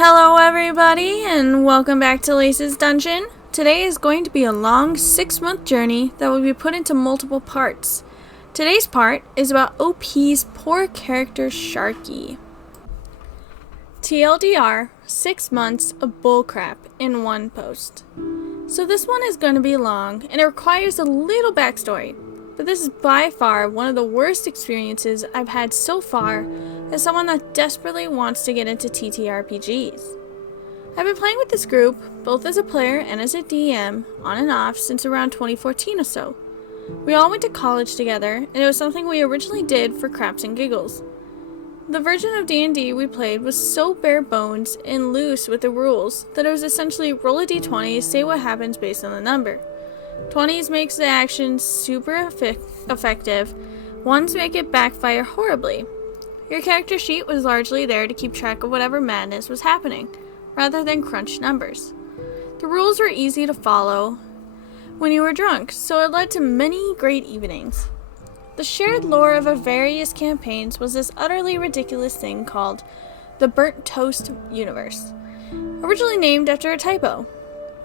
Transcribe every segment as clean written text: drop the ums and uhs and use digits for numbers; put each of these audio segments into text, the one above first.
Hello everybody and welcome back to Lace's Dungeon. Today is going to be a long 6-month journey that will be put into multiple parts. Today's part is about OP's poor character Sharky. TLDR, 6 months of bullcrap in one post. So this one is going to be long and it requires a little backstory, but this is by far one of the worst experiences I've had so far as someone that desperately wants to get into TTRPGs. I've been playing with this group, both as a player and as a DM, on and off since around 2014 or so. We all went to college together, and it was something we originally did for craps and giggles. The version of D&D we played was so bare bones and loose with the rules that it was essentially roll a d20, say what happens based on the number. 20s makes the action super effective, 1s make it backfire horribly. Your character sheet was largely there to keep track of whatever madness was happening, rather than crunch numbers. The rules were easy to follow when you were drunk, so it led to many great evenings. The shared lore of our various campaigns was this utterly ridiculous thing called the Burnt Toast Universe, originally named after a typo.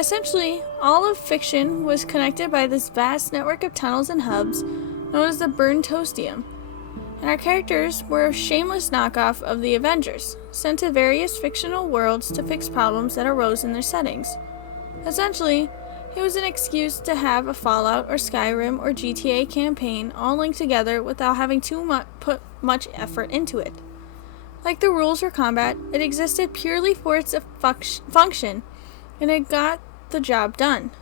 Essentially, all of fiction was connected by this vast network of tunnels and hubs known as the Burnt Toastium, and our characters were a shameless knockoff of the Avengers, sent to various fictional worlds to fix problems that arose in their settings. Essentially, it was an excuse to have a Fallout or Skyrim or GTA campaign all linked together without having to put much effort into it. Like the rules for combat, it existed purely for its function, and it got the job done.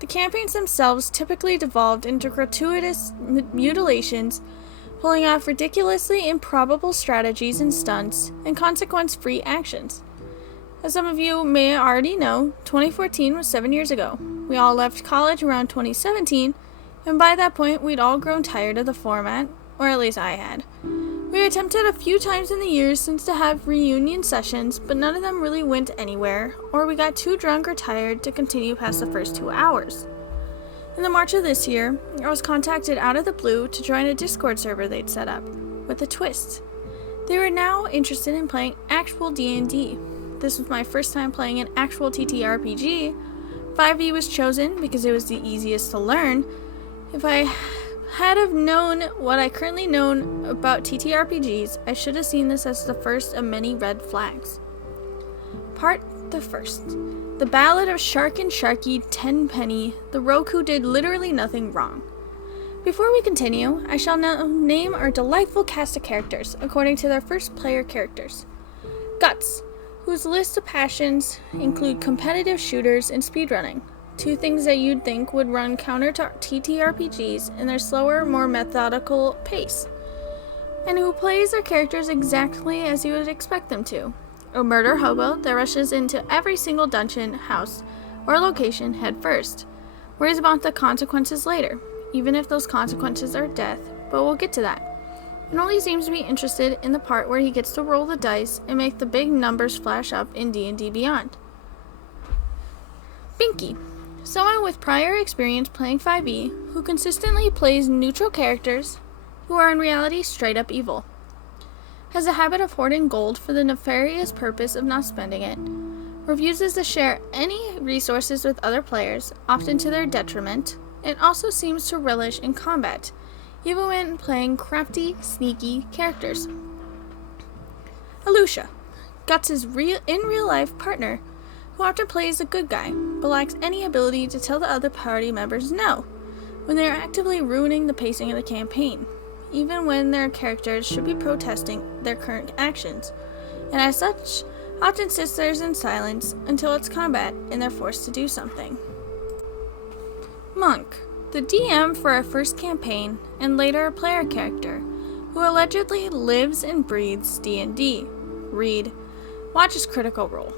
The campaigns themselves typically devolved into gratuitous mutilations, pulling off ridiculously improbable strategies and stunts, and consequence-free actions. As some of you may already know, 2014 was 7 years ago. We all left college around 2017, and by that point we'd all grown tired of the format, or at least I had. We attempted a few times in the years since to have reunion sessions, but none of them really went anywhere, or we got too drunk or tired to continue past the first 2 hours. In the March of this year, I was contacted out of the blue to join a Discord server they'd set up, with a twist. They were now interested in playing actual D&D. This was my first time playing an actual TTRPG. 5e was chosen because it was the easiest to learn. If I had have known what I currently know about TTRPGs, I should have seen this as the first of many red flags. Part the first. The Ballad of Shark and Sharky Tenpenny, the rogue who did literally nothing wrong. Before we continue, I shall now name our delightful cast of characters according to their first player characters. Guts, whose list of passions include competitive shooters and speedrunning, 2 things that you'd think would run counter to TTRPGs in their slower, more methodical pace, and who plays their characters exactly as you would expect them to. A murder hobo that rushes into every single dungeon, house, or location head first, worries about the consequences later, even if those consequences are death, but we'll get to that, and only seems to be interested in the part where he gets to roll the dice and make the big numbers flash up in D&D Beyond. Binky, someone with prior experience playing 5e, who consistently plays neutral characters who are in reality straight up evil. Has a habit of hoarding gold for the nefarious purpose of not spending it, refuses to share any resources with other players, often to their detriment, and also seems to relish in combat, even when playing crafty, sneaky characters. Alusha, Guts' in real life partner, who often plays a good guy, but lacks any ability to tell the other party members no, when they are actively ruining the pacing of the campaign, even when their characters should be protesting their current actions, and as such, often sits there in silence until it's combat and they're forced to do something. Monk, the DM for our first campaign, and later a player character, who allegedly lives and breathes D&D, read, watches Critical Role,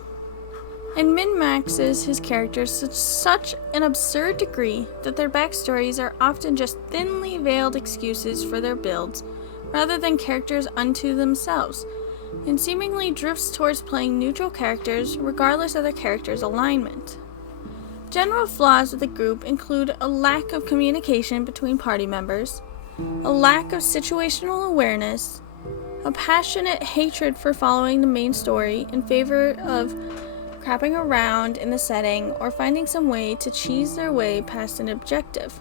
and min-maxes his characters to such an absurd degree that their backstories are often just thinly veiled excuses for their builds, rather than characters unto themselves, and seemingly drifts towards playing neutral characters regardless of their character's alignment. General flaws of the group include a lack of communication between party members, a lack of situational awareness, a passionate hatred for following the main story in favor of crapping around in the setting or finding some way to cheese their way past an objective,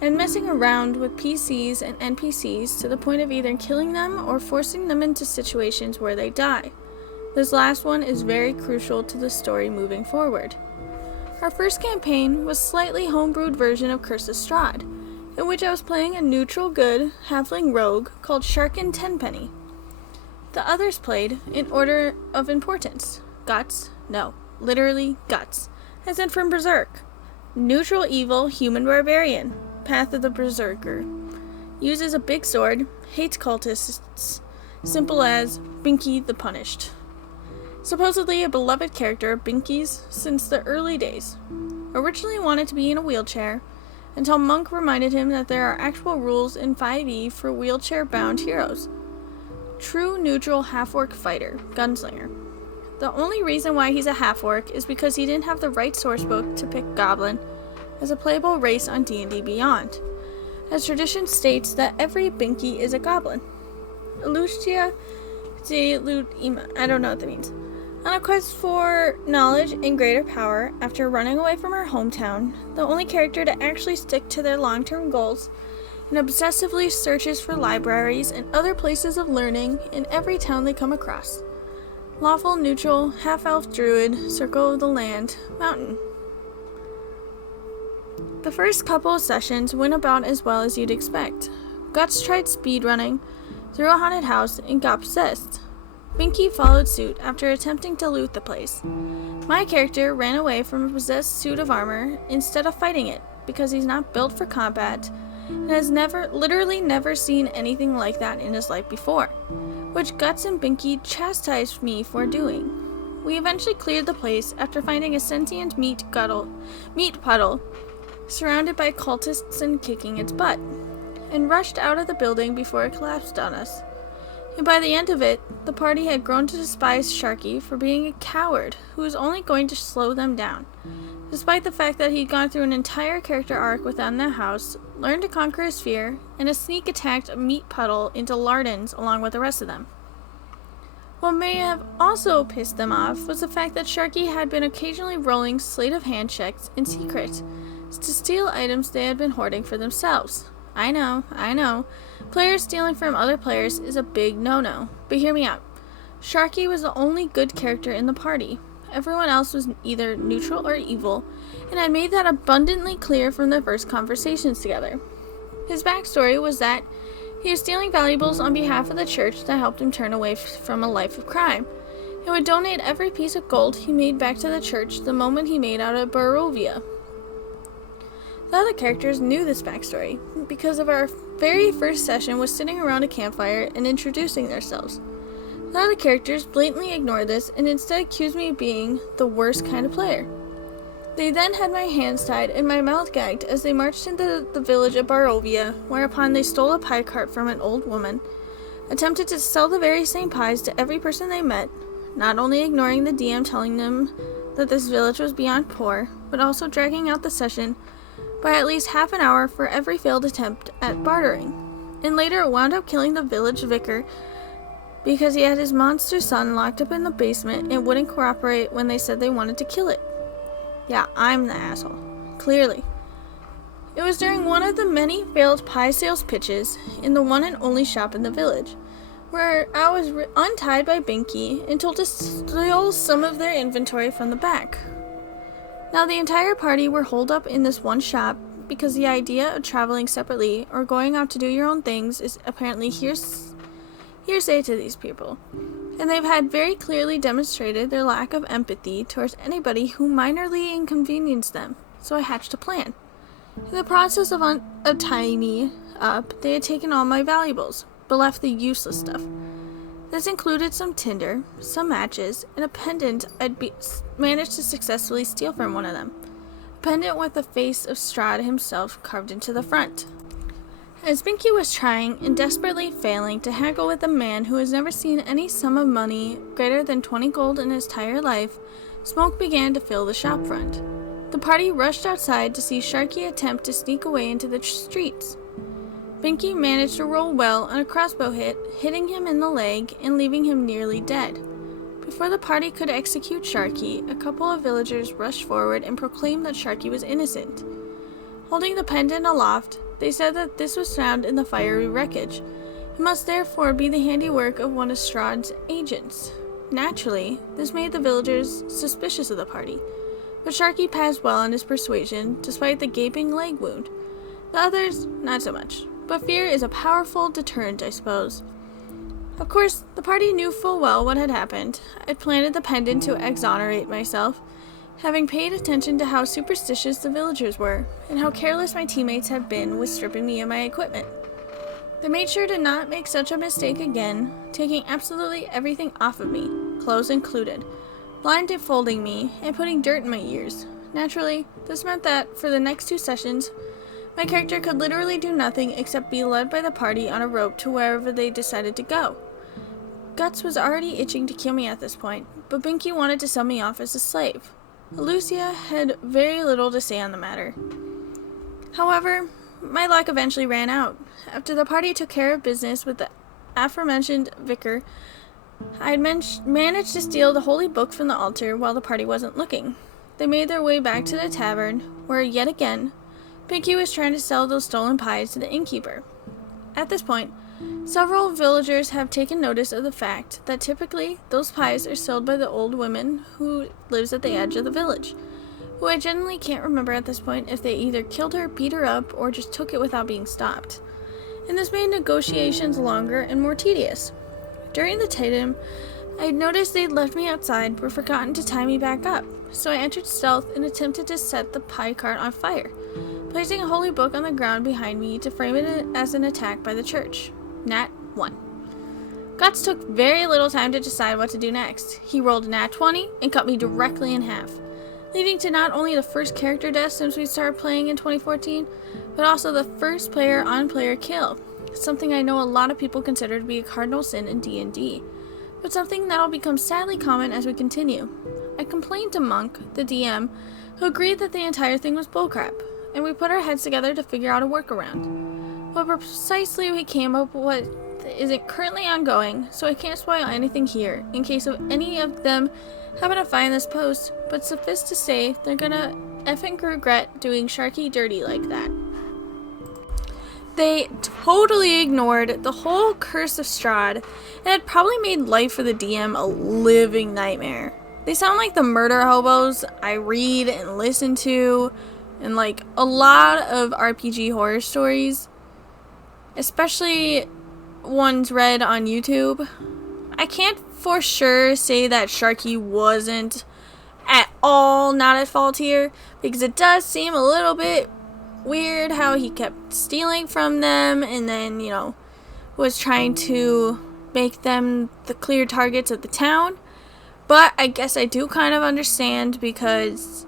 and messing around with PCs and NPCs to the point of either killing them or forcing them into situations where they die. This last one is very crucial to the story moving forward. Our first campaign was a slightly homebrewed version of Curse of Strahd, in which I was playing a neutral good halfling rogue called Sharkin Tenpenny. The others played in order of importance. Guts? No, literally guts, as in from Berserk. Neutral evil human barbarian, Path of the Berserker. Uses a big sword, hates cultists, simple as Binky the Punished. Supposedly a beloved character of Binky's since the early days. Originally wanted to be in a wheelchair, until Monk reminded him that there are actual rules in 5e for wheelchair-bound heroes. True neutral half-orc fighter, gunslinger. The only reason why he's a half-orc is because he didn't have the right sourcebook to pick Goblin as a playable race on D&D Beyond, as tradition states that every Binky is a goblin. Elucia de Ludima, I don't know what that means. On a quest for knowledge and greater power, after running away from her hometown, the only character to actually stick to their long-term goals, and obsessively searches for libraries and other places of learning in every town they come across. Lawful, neutral, half-elf druid, circle of the land, mountain. The first couple of sessions went about as well as you'd expect. Guts tried speedrunning through a haunted house and got possessed. Binky followed suit after attempting to loot the place. My character ran away from a possessed suit of armor instead of fighting it because he's not built for combat and has literally never seen anything like that in his life before, which Guts and Binky chastised me for doing. We eventually cleared the place after finding a sentient meat puddle surrounded by cultists and kicking its butt, and rushed out of the building before it collapsed on us. And by the end of it, the party had grown to despise Sharky for being a coward who was only going to slow them down, despite the fact that he'd gone through an entire character arc within the house, learned to conquer his fear, and a sneak attacked a meat puddle into Lardens along with the rest of them. What may have also pissed them off was the fact that Sharky had been occasionally rolling sleight of hand checks in secret to steal items they had been hoarding for themselves. I know. Players stealing from other players is a big no-no, but hear me out. Sharky was the only good character in the party. Everyone else was either neutral or evil, and I made that abundantly clear from the first conversations together. His backstory was that he was stealing valuables on behalf of the church that helped him turn away from a life of crime, and would donate every piece of gold he made back to the church the moment he made out of Barovia. The other characters knew this backstory, because of our very first session was sitting around a campfire and introducing themselves. The other characters blatantly ignored this and instead accused me of being the worst kind of player. They then had my hands tied and my mouth gagged as they marched into the village of Barovia, whereupon they stole a pie cart from an old woman, attempted to sell the very same pies to every person they met, not only ignoring the DM telling them that this village was beyond poor, but also dragging out the session by at least half an hour for every failed attempt at bartering, and later wound up killing the village vicar because he had his monster son locked up in the basement and wouldn't cooperate when they said they wanted to kill it. Yeah, I'm the asshole. Clearly. It was during one of the many failed pie sales pitches in the one and only shop in the village, where I was untied by Binky and told to steal some of their inventory from the back. Now the entire party were holed up in this one shop because the idea of traveling separately or going out to do your own things is apparently hearsay to these people, and they've had very clearly demonstrated their lack of empathy towards anybody who minorly inconvenienced them, so I hatched a plan. In the process of tying me up, they had taken all my valuables, but left the useless stuff. This included some tinder, some matches, and a pendant I'd managed to successfully steal from one of them. A pendant with the face of Strahd himself carved into the front. As Binky was trying and desperately failing to haggle with a man who has never seen any sum of money greater than 20 gold in his entire life, smoke began to fill the shop front. The party rushed outside to see Sharky attempt to sneak away into the streets. Binky managed to roll well on a crossbow hit, hitting him in the leg and leaving him nearly dead. Before the party could execute Sharky, a couple of villagers rushed forward and proclaimed that Sharky was innocent. Holding the pendant aloft, they said that this was found in the fiery wreckage. It must therefore be the handiwork of one of Strahd's agents. Naturally, this made the villagers suspicious of the party, but Sharky passed well on his persuasion despite the gaping leg wound. The others, not so much, but fear is a powerful deterrent, I suppose. Of course, the party knew full well what had happened. I planted the pendant to exonerate myself, having paid attention to how superstitious the villagers were, and how careless my teammates had been with stripping me of my equipment. They made sure to not make such a mistake again, taking absolutely everything off of me, clothes included, blindfolding me, and putting dirt in my ears. Naturally, this meant that, for the next 2 sessions, my character could literally do nothing except be led by the party on a rope to wherever they decided to go. Guts was already itching to kill me at this point, but Binky wanted to sell me off as a slave. Lucia had very little to say on the matter. However, my luck eventually ran out. After the party took care of business with the aforementioned vicar, I had managed to steal the holy book from the altar while the party wasn't looking. They made their way back to the tavern, where, yet again, Binky was trying to sell those stolen pies to the innkeeper. At this point, several villagers have taken notice of the fact that typically those pies are sold by the old woman who lives at the edge of the village, who I generally can't remember at this point if they either killed her, beat her up, or just took it without being stopped. And this made negotiations longer and more tedious. During the Tatum, I had noticed they'd left me outside but forgotten to tie me back up, so I entered stealth and attempted to set the pie cart on fire, placing a holy book on the ground behind me to frame it as an attack by the church. Nat 1. Guts took very little time to decide what to do next. He rolled a nat 20 and cut me directly in half, leading to not only the first character death since we started playing in 2014, but also the first player-on-player kill, something I know a lot of people consider to be a cardinal sin in D&D, but something that'll become sadly common as we continue. I complained to Monk, the DM, who agreed that the entire thing was bullcrap, and we put our heads together to figure out a workaround. But precisely we came up with what isn't currently ongoing, so I can't spoil anything here, in case of any of them happen to find this post, but suffice to say, they're gonna effing regret doing Sharky dirty like that. They totally ignored the whole curse of Strahd, and had probably made life for the DM a living nightmare. They sound like the murder hobos I read and listen to, and like a lot of RPG horror stories, especially ones read on YouTube. I can't for sure say that Sharky wasn't at all not at fault here, because it does seem a little bit weird how he kept stealing from them and then, was trying to make them the clear targets of the town. But I guess I do kind of understand, because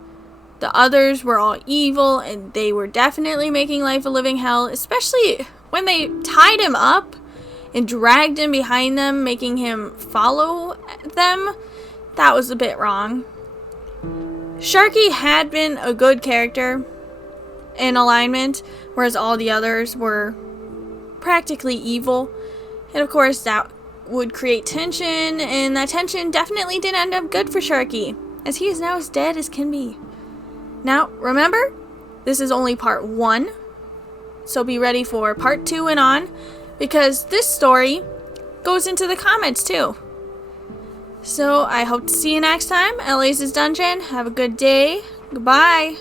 the others were all evil and they were definitely making life a living hell, especially when they tied him up and dragged him behind them, making him follow them. That was a bit wrong. Sharky had been a good character in alignment, whereas all the others were practically evil. And of course that would create tension, and that tension definitely didn't end up good for Sharky, as he is now as dead as can be. Now, remember, this is only part 1, so be ready for part 2 and on, because this story goes into the comments too. So I hope to see you next time at Lace's Dungeon. Have a good day. Goodbye.